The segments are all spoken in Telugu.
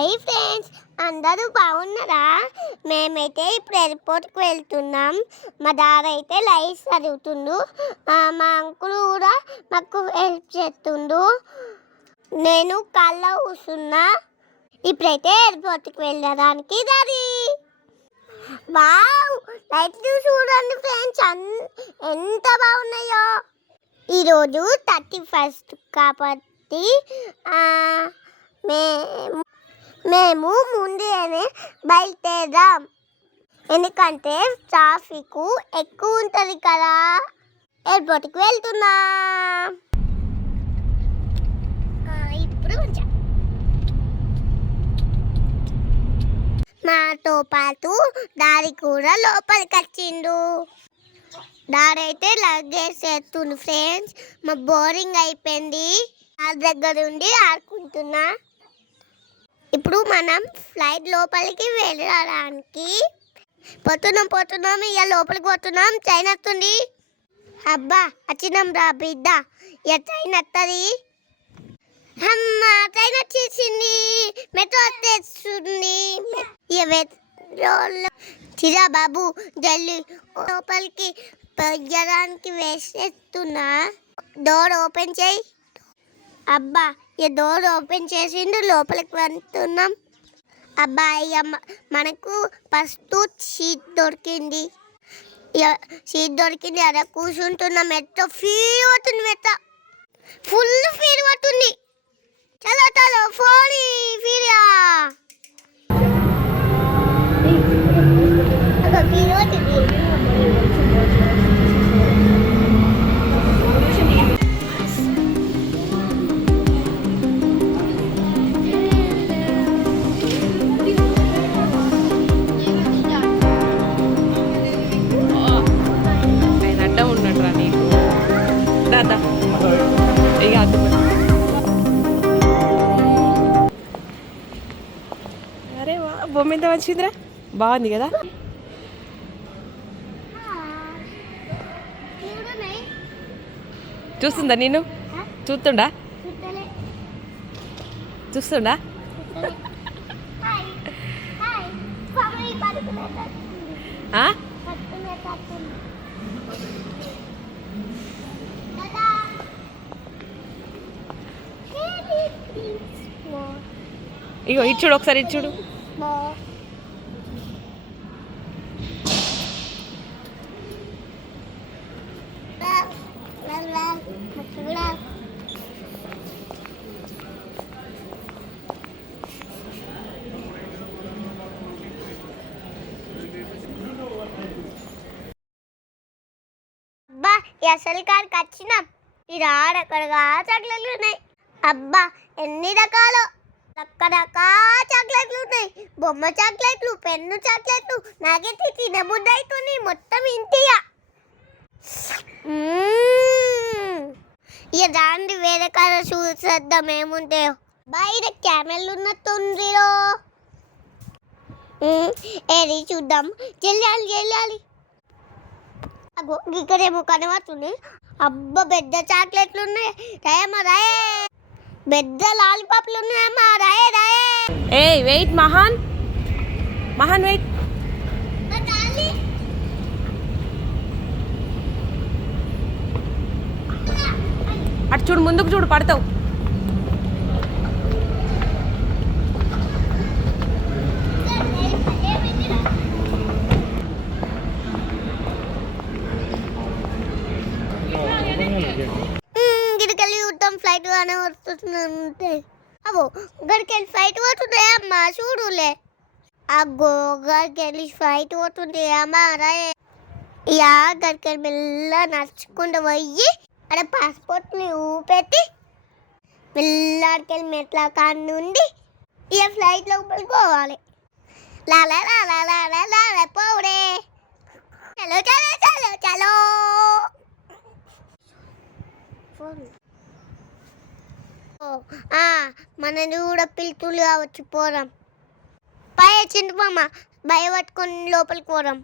హాయ్ ఫ్రెండ్స్, అందరూ బాగున్నారా? మేమైతే ఇప్పుడు ఎయిర్పోర్ట్కి వెళ్తున్నాం. మా డాడీ అయితే లైఫ్ చదువుతుండు, మా అంకుల్ కూడా మాకు హెల్ప్ చేస్తుండు. నేను కళ్ళ కూర్చున్నా. ఇప్పుడైతే ఎయిర్పోర్ట్కి వెళ్ళడానికి దారి. వావ్, లైట్లు చూడండి ఫ్రెండ్స్, ఎంత బాగున్నాయో. ఈరోజు 31 కాబట్టి మేము ముందుగానే బయలుదేరాం, ఎందుకంటే ట్రాఫిక్ ఎక్కువ ఉంటుంది కదా. ఎయిర్పోర్ట్కి వెళ్తున్నాం. ఇప్పుడు మాతో పాటు డాడీ కూడా లోపలికి వచ్చిండు. డాడీ అయితే లగేజ్ చేస్తుండు ఫ్రెండ్స్. మా బోరింగ్ అయిపోయింది, ఆ దగ్గర ఉండి ఆడుకుంటున్నా. ఇప్పుడు మనం ఫ్లైట్ లోపలికి వెళ్ళడానికి పోతున్నాం. ఇక లోపలికి పోతున్నాం. ట్రైన్ వస్తుంది. అబ్బా వచ్చినాం రా బిడ్డ, ఇక ట్రైన్ వస్తుంది. అమ్మ ట్రైన్ వచ్చేసింది, మెట్రో వచ్చేస్తుంది. ఇక మెట్రోలో చిరా బాబు జల్లి లోపలికి పోయడానికి వేసేస్తున్నా. డోర్ ఓపెన్ చేయి. అబ్బా ఈ డోర్ ఓపెన్ చేసిండు, లోపలికి వెళ్తున్నాం. అబ్బా ఇక మనకు ఫస్ట్ సీట్ దొరికింది. అక్కడ కూర్చుంటున్న మెట్రో ఫీల్ అవుతుంది. మెట్రో ఫుల్ ఫీల్ అవుతుంది. చలో ఫోనీ ఫీరియా ఫీల్ అవుతుంది. అరే వా, బొమ్మ ఎంత మంచిదిరా, బాగుంది కదా. చూస్తుందా నేను? చూస్తుండా? ఇగో ఇటు చూడు, ఒకసారి ఇటు చూడు. అబ్బా అసలు కాడికి వచ్చినాం. ఇది ఆడక్కడగా చాక్లెట్లు ఉన్నాయి. అబ్బా ఎన్ని రకాలు, రకరకాల చాక్లెట్లు ఉన్నాయి. బొమ్మ చాక్లెట్లు, పెన్ను చాక్లెట్లు. నాకైతే తినబుద్ధి అవుతుంది మొత్తం ఇంటియా. ఇక దాన్ని వేరే కాడ చూసేద్దాం ఏముంటాయో. బయట క్యామెల్లు ఉన్నట్టుందిరో. ఏది చూద్దాం. చెల్లాలి. అగో ఇక్కడేమో కనబడుతుంది. అబ్బా పెద్ద చాక్లెట్లు ఉన్నాయి. రాయమ్మా రాయే. పెద్ద లాలీపాప్లు ఉన్నాయమ్మా, రాయే. ఏ వెయిట్ మహాన్ వెయిట్. అటు చూడు, ముందుకు చూడు, పడతావు. గిడికెళ్ళి చూద్దాం, ఫ్లైట్ కానీ వస్తుంటే. అగో గడికెళ్ళి ఫ్లైట్ పోతుంది అమ్మా, చూడులే. అగ్గో గడికెళ్ళి ఫ్లైట్ పోతుంది అమ్మా, రాయే. ఇక గడికెళ్ళి మెల్ల నడుచుకుంటూ పోయి అక్కడ పాస్పోర్ట్ని ఊపెట్టి మెల్లడికెళ్ళి మెట్ల కాడి నుండి ఇక ఫ్లైట్ లోపలికి పోవాలి. లాలా పోడే. చలో మనని కూడా పిలుతులు కావచ్చు, పోరాం. పై చిన్నమామ భయ పట్టుకొని లోపలికి పోరాం.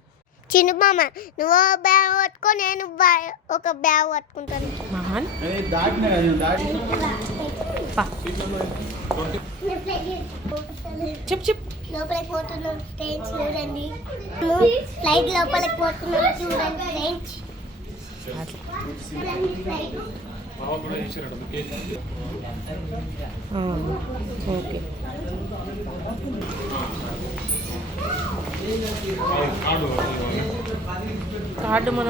చిన్నమామ నువ్వు బ్యాగ్ పట్టుకో, నేను ఒక బ్యాగ్ పట్టుకుంటాను. చెప్పు చెప్పు. లోపలికి పోతున్నాం ఫ్రెండ్స్, చూడండి. ఫ్లైట్ లోపలికి పోతున్నాం చూడండి ఫ్రెండ్స్. ఓకే. కార్డు మన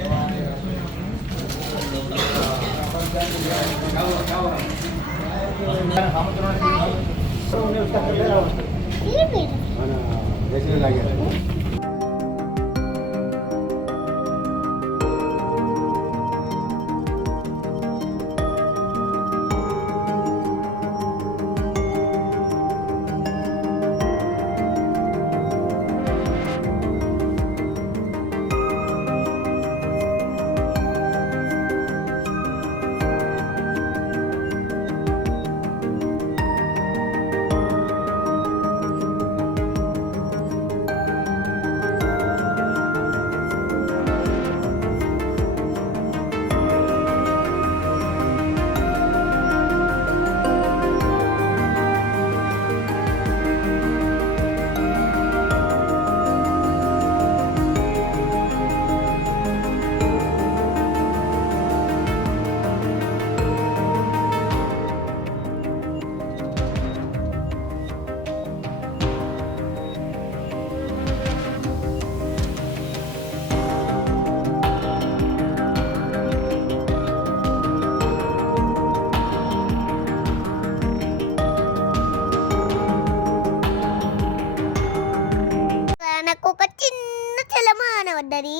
నాకు ఒక చిన్న చలమాన వద్దని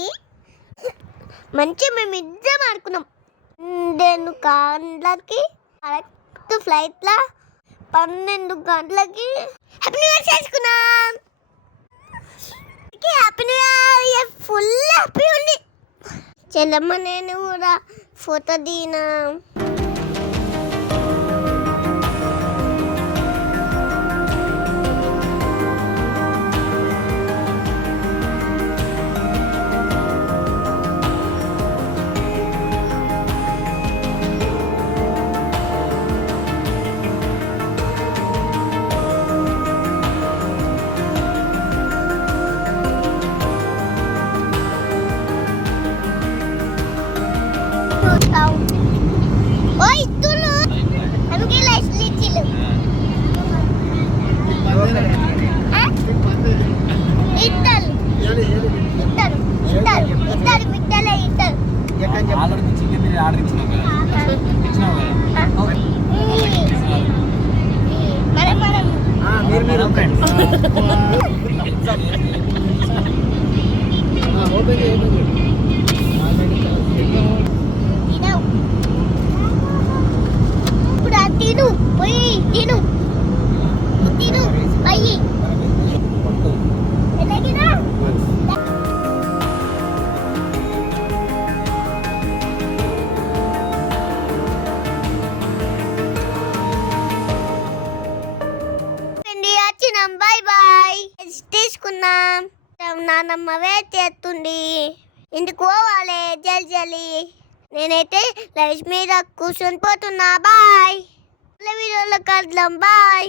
మంచిగా మేము ఇద్దరం ఆడుకున్నాం. 12 గంటలకి కరెక్ట్ ఫ్లైట్లో 12 గంటలకి హ్యాపీ న్యూ ఇయర్ చేసుకున్నాం. Happy new year, full happy ఉంది. చెల్లమ్మ నేను కూడా ఫోటో దిగినా. ఓయ్ ఇత్తులు అందుకే లైట్లు ఇచ్చిలు. ఇద్దరు ఇద్దరు ఇద్దరు ఇద్దరు బిడ్డలే ఇద్దరు. ఇప్పుడు తిను పోయి తిను తిను అయ్యి ఎలాగినా. వచ్చినాం, బాయ్ బాయ్. తీసుకున్నాం. నాన్నమ్మ వెయిట్ చేస్తుంది. ఇంటికి పోవాలి జల్ది జల్ది. నేనైతే లైఫ్ మీద కూర్చొని పోతున్నా. బాయ్. వీడియోలో కలుద్దాం. బాయ్.